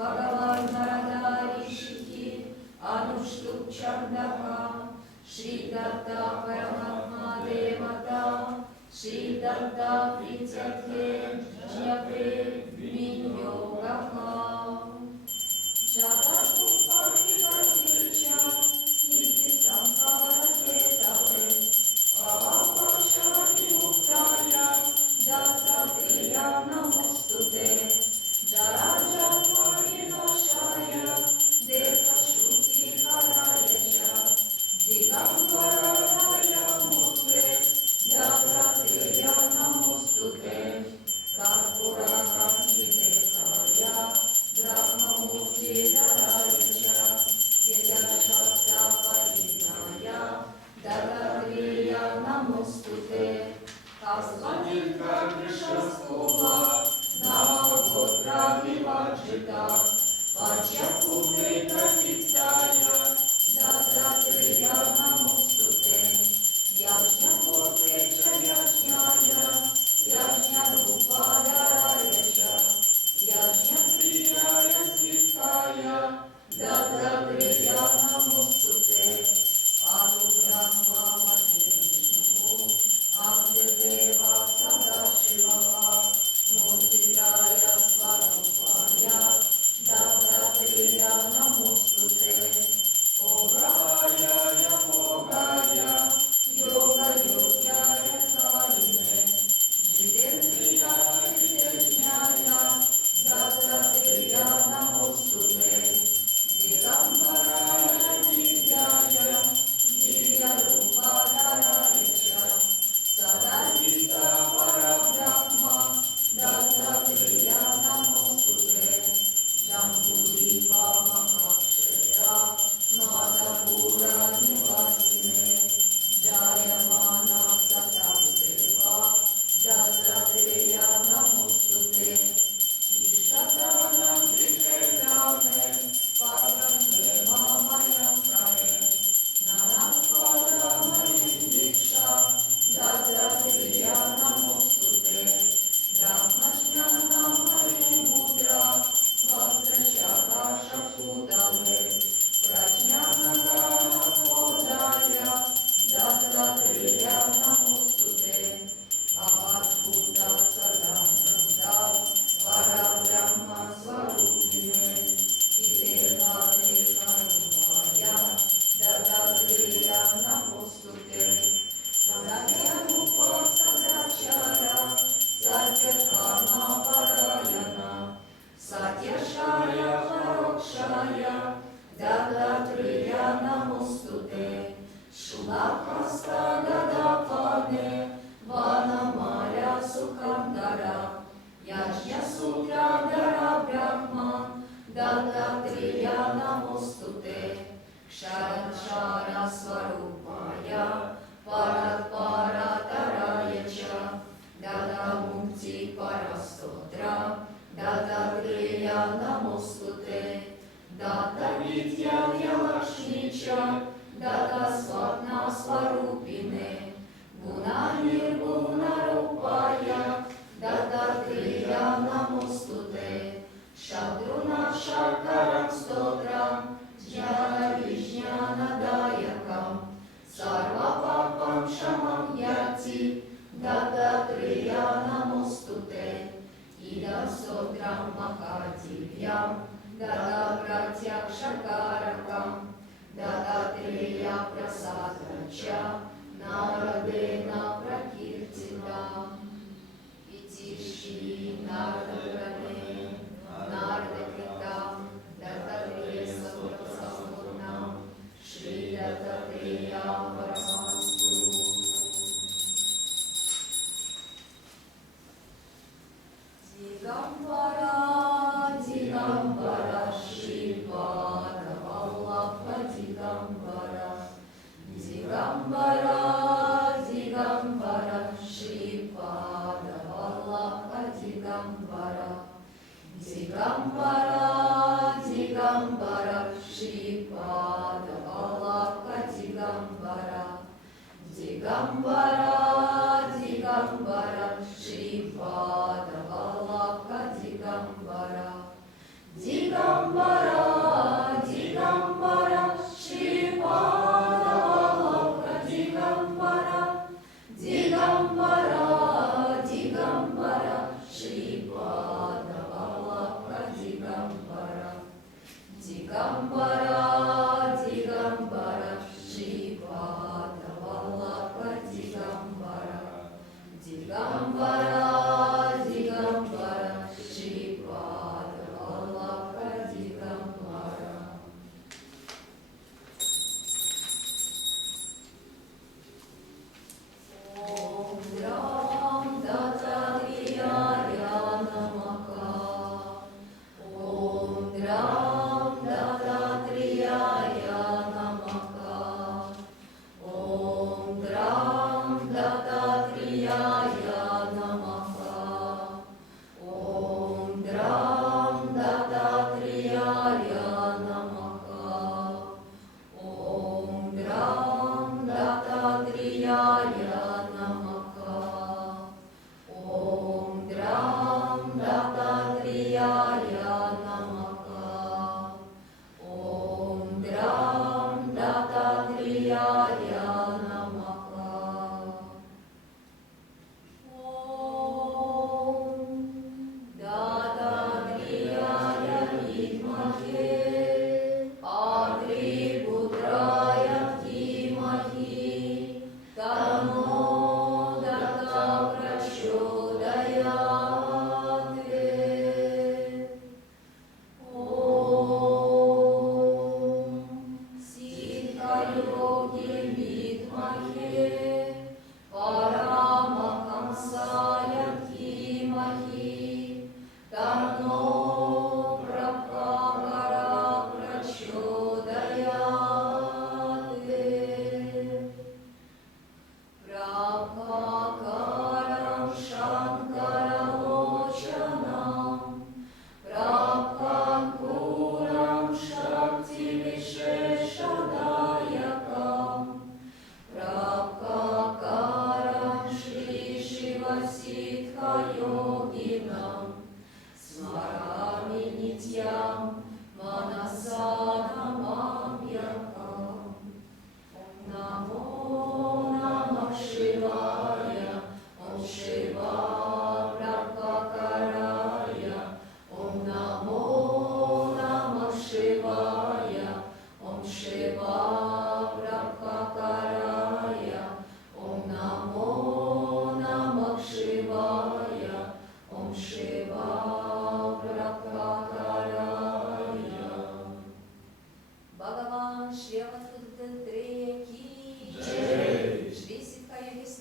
Bhagavan Narada Rishiki Anushtup Chandaha Shri Datta Paramatma Devata Shri Datta Prityathe Jyapre Vinyogaha Jagatuppati Gaticha Niti Samparate Tave Pavapashati Muktaya Datta Priya Namostute Jaraja Shaya Deka Shruti Karayasha Digambara Raya Mukre Datta Priya Namostute Karpura Kanti Dekaya Brahmamurti Darayasha Yedashasta Parinaya Datta Priya Namostute Kasvanika Krishnaskova Navagotra Vivajita Vajyaputrika Chittaya Dattatriya Namostute Yajnaputrika Yajnaya Yajnarupadarayasha Yajnapriyaya Siddhaya Dattatriya Namostute Anubrahma Madhyavishnu Amdeveva Sadashivava Murtiraya Svarupaya Dattatriya Namostute Bhogaya Bhogaya Yoga Yogyaya Sarine Jitendriya Jitejnaya Dattatriya Namostute Digambaraya Divyaya Divya Rupadarayasha Sadajita Parabrahma Dattatriya Namostute Jambudvipa Mahakshaya Madhapura Nivasine Jayamana Satam Deva Dattatriya Namostute Ishtatanam Dikhetame Param Hemamayam Kare Nanasvadamayin Diksha Dattatriya Namostute Brahmajnanamayin Mudra Vastrashaka Shakudame Prajnanagana Kodaya Dattatriya Namostute Abhadbhuta Sadananda Parabrahma Swarupine Idehate Karumaya Dattatriya Namostute Sadhyarupa Sadachara Satyakarma Parayana Satyashaya Parokshaya Dattatriya Namostute Shulakasta Gadapane Vanamaya Sukandara Yajna Sutradhara Brahma Dattatriya Namostute Ksharakshara Swarupaya Paratparataraya cha Datta Mukti Parastotra Dattatriya Namostute Datta Vidya Vyalakshmi cha Datta Swapna Swarupine Guna Nirguna Rupaya Dattatriya Namostute Shadruna Shakaram Stotram Jnana Vijnana Dayakam Sarvapapam Shamam Yati Dattatriya Namostute Idam Stotram Mahadivyam Datta Pratyakshakarakam Dattatriya Prasadacha Naradena Prakirtina Iti Shri Naradane Naradakritam Dattatriya Sampurnam Shri Dattatriya Paramastu Digambara Digambara Shri Pada Vallabha Digambara Digambara Digambara Shri Pada Vallabha Digambara Digambara Digambara Shri Pada Vallabha Digambara Digambara Digambara Shri Pada Vallabha Digambara Digambara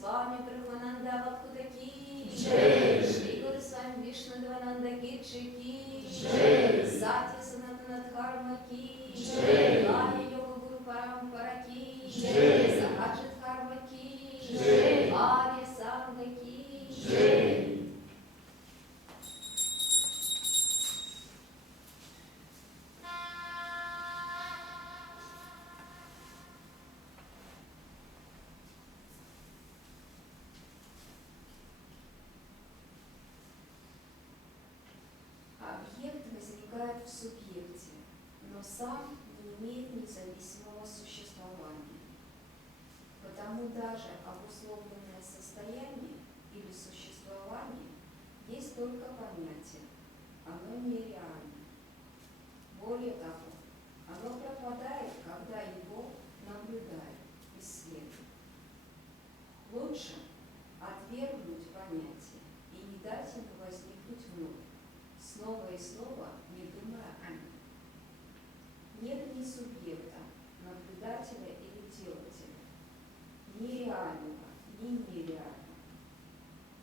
Swami Brahmananda Bhakta ki Jai. Shri Guru Swami Vishnudevananda Girchi ki Jai. Satya Sanatana Dharma ki Jai. Gaya Yoga Guru Parampara ki Jai. Sahaja Dharma ki Jai. Arya Sangha ki Jai. Объект возникает в субъекте, но сам не имеет независимого существования. Потому даже обусловленное состояние или существование есть только понятие, оно нереально. Более того, оно пропадает, когда его наблюдают, исследуют. Лучше отвергнуть понятие и не дать ему возникнуть вновь, снова и снова не думая о нем. Нет ни субъекта, наблюдателя или делателя, ни реального, ни нереального.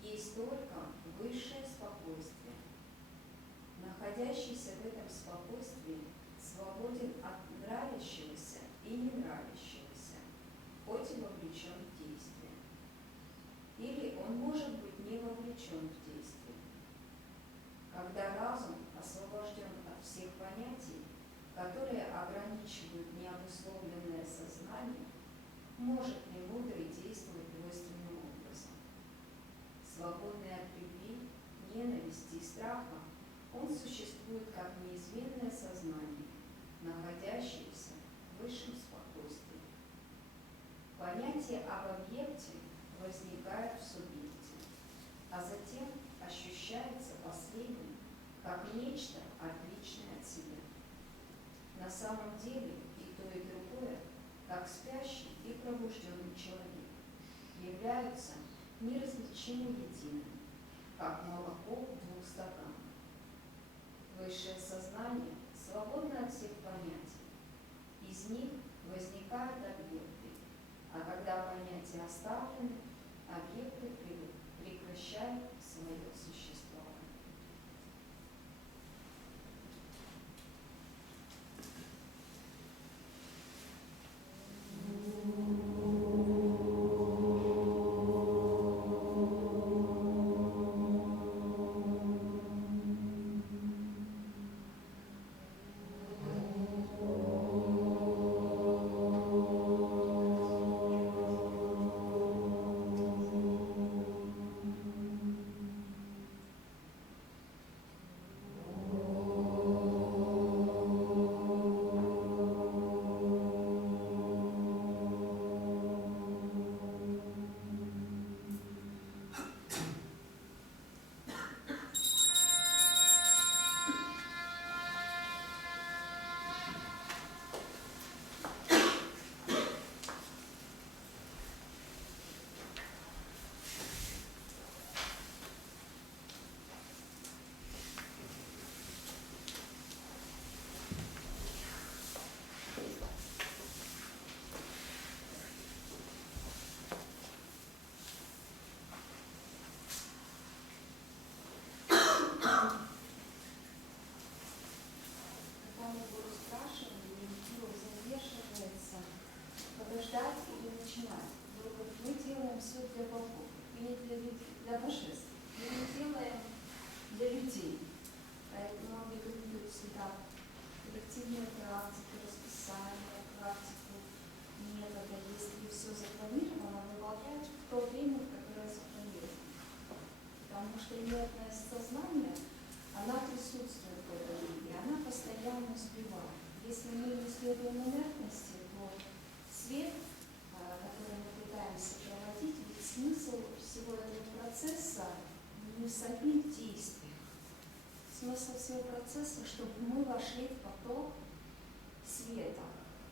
Есть только высшее спокойствие. Находящийся в этом спокойствии свободен от нравящегося и не нравящегося, хоть и вовлечен в действие. Или он может быть не вовлечен в действие. Когда разум освобожден от всех понятий, которые ограничивают необусловленное сознание, может ли мудрый действовать двойственным образом? Свободный от любви, ненависти и страха, он существует как неизменное сознание, находящееся в высшем спокойствии. Понятие об объекте возникает в субъекте, а затем ощущается последним как нечто отличное от себя. На самом деле и то, и другое, как спящий и пробужденный человек, являются неразличимо единым, как молоко в двух стаканах. Высшее сознание свободно от всех понятий. Из них возникают объекты, а когда понятия оставлены, объекты прекращают свое существование. Подождать или начинать. Мы делаем все для богов, и не для божеств. Мы не делаем для людей. Поэтому они рекомендуют всегда коллективные практики, расписание, практику, метода. Если все запланировано, выполнять в то время, в которое запланировано. Потому что инертное сознание, она присутствует в этом мире, она постоянно сбивает. Если мы не следуем инертности, то свет, который мы пытаемся проводить, ведь смысл всего этого процесса не в самих действиях. Смысл всего процесса, чтобы мы вошли в поток света.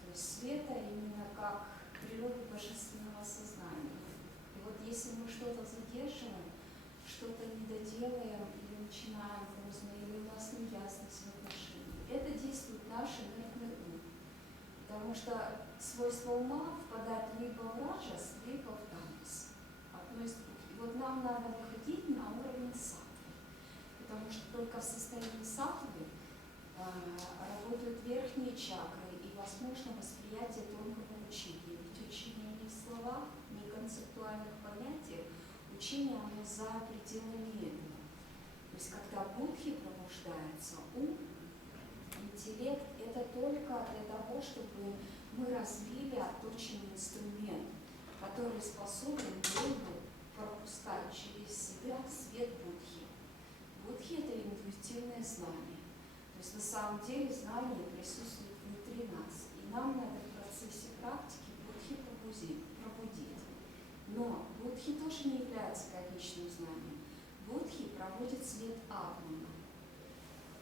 То есть света именно как природы божественного сознания. И вот если мы что-то задерживаем, что-то не доделаем или начинаем поздно, или у нас неясность в отношении, это действует наш инертный ум. Потому что свойство ума впадать либо в раджас, либо в тамас. нам надо выходить на уровень саттвы, потому что только в состоянии саттвы работают верхние чакры и возможно восприятие тонкого учения. Ведь учение не в словах, не в концептуальных понятиях, учение оно за пределами этого. То есть когда будхи пробуждается, ум, интеллект, это только для того, чтобы мы развили отточенный инструмент, который способен был бы пропускать через себя свет будхи. Будхи – это интуитивное знание. То есть на самом деле знание присутствует внутри нас. И нам надо в процессе практики будхи пробудить. Но будхи тоже не является конечным знанием. Будхи проводит свет атмана.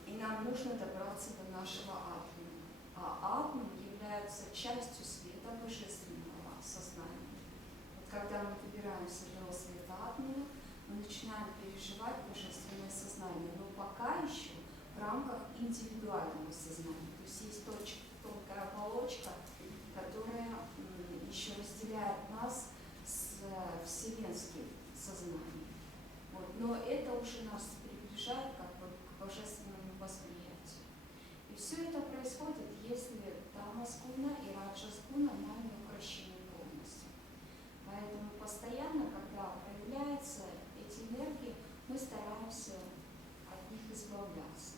И нам нужно добраться до нашего атмана. А атман является частью света божественного сознания. Вот когда мы добираемся до света атмана, мы начинаем переживать божественное сознание, но пока еще в рамках индивидуального сознания. То есть есть тонкая оболочка, которая еще разделяет нас с вселенским сознанием. Вот. Но это уже нас приближает как бы к божественному восприятию. И все это происходит, если тамас-гуна и раджас-гуна нами укрощены полностью. Поэтому постоянно, когда проявляются эти энергии, мы стараемся от них избавляться.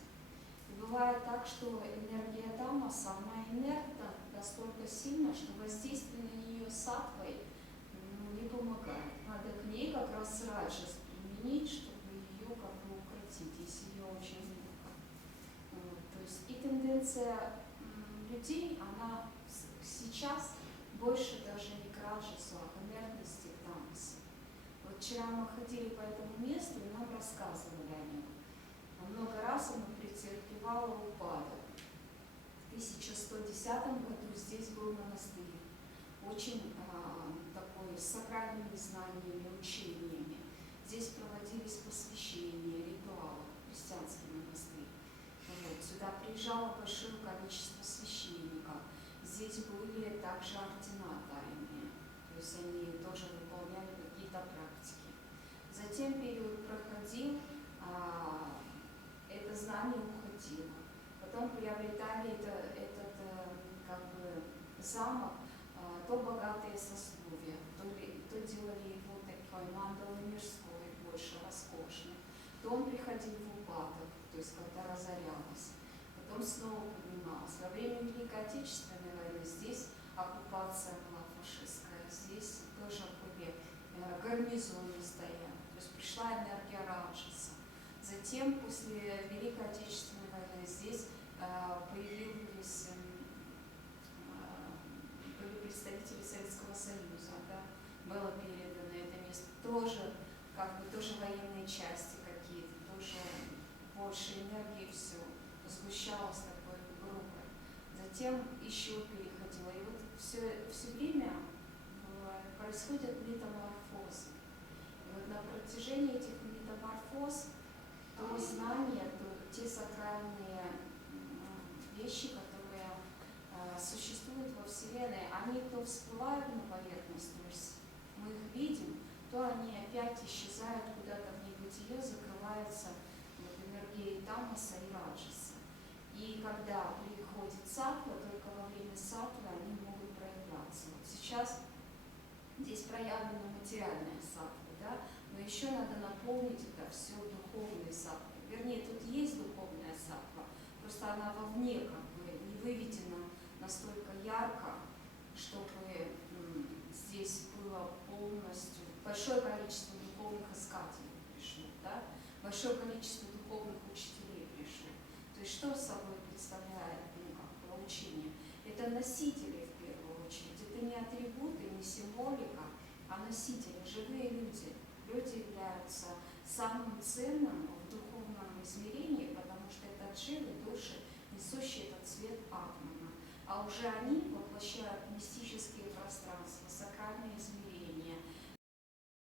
И бывает так, что энергия тамаса, она инертна настолько сильно, что воздействие на нее саттвой не помогает. Надо к ней как раз раджас применить, чтобы ее как бы укротить, если ее очень много. Вот. То есть и тенденция людей, она сейчас больше даже не к раджасу, а к инертности, к тамасу. Вот вчера мы ходили по этому месту, и нам рассказывали о нем. Много раз оно претерпевало упадок. В 1110 году здесь был монастырь, очень такой с сакральными знаниями, учениями. Здесь проводились посвящения, ритуалы, христианский монастырь. Вот. Сюда приезжало большое количество священников. Здесь были также ордена тайные, то есть они тоже выполняли какие-то практики. Затем период проходил, это знание уходило. Потом приобретали этот как бы замок, то богатые сословия, то делали его такой мандалой мирской, больше роскошный, то он приходил в упадок, то есть когда разорялось, потом снова поднималось. Во время Великой Отечественной войны здесь оккупация была фашистская, здесь тоже были гарнизоны стояли, то есть пришла энергия раджаса. Затем, после Великой Отечественной войны, здесь появились были представители Советского Союза, да, было передано это место, тоже, как бы, тоже военные части какие-то, тоже больше энергии, все, сгущалось такой группой. Затем еще переходило. И вот все время происходят метаморфозы. И вот на протяжении этих метаморфоз то знания, то те сакральные вещи, которые существуют во Вселенной, они то всплывают на поверхность, то есть мы их видим, то они опять исчезают куда-то в небытие, закрываются вот, энергией тамаса и раджаса. И когда приходит саттва, только во время саттвы они могут проявляться. Вот сейчас здесь проявлена материальная саттва, да? Но еще надо наполнить это все духовной саттвой. Вернее, тут есть духовная саттва, просто она вовне как бы не выведена настолько ярко, чтобы здесь было полностью большое количество духовных искателей пришло, да? Большое количество духовных учителей пришло. То есть что собой представляет учение? Это носители в первую очередь. Это не атрибуты, не символика, а носители, живые люди. Люди являются самым ценным в духовном измерении, потому что это дживы, души, несущие этот цвет атмана. А уже они воплощают мистические пространства, сакральные измерения.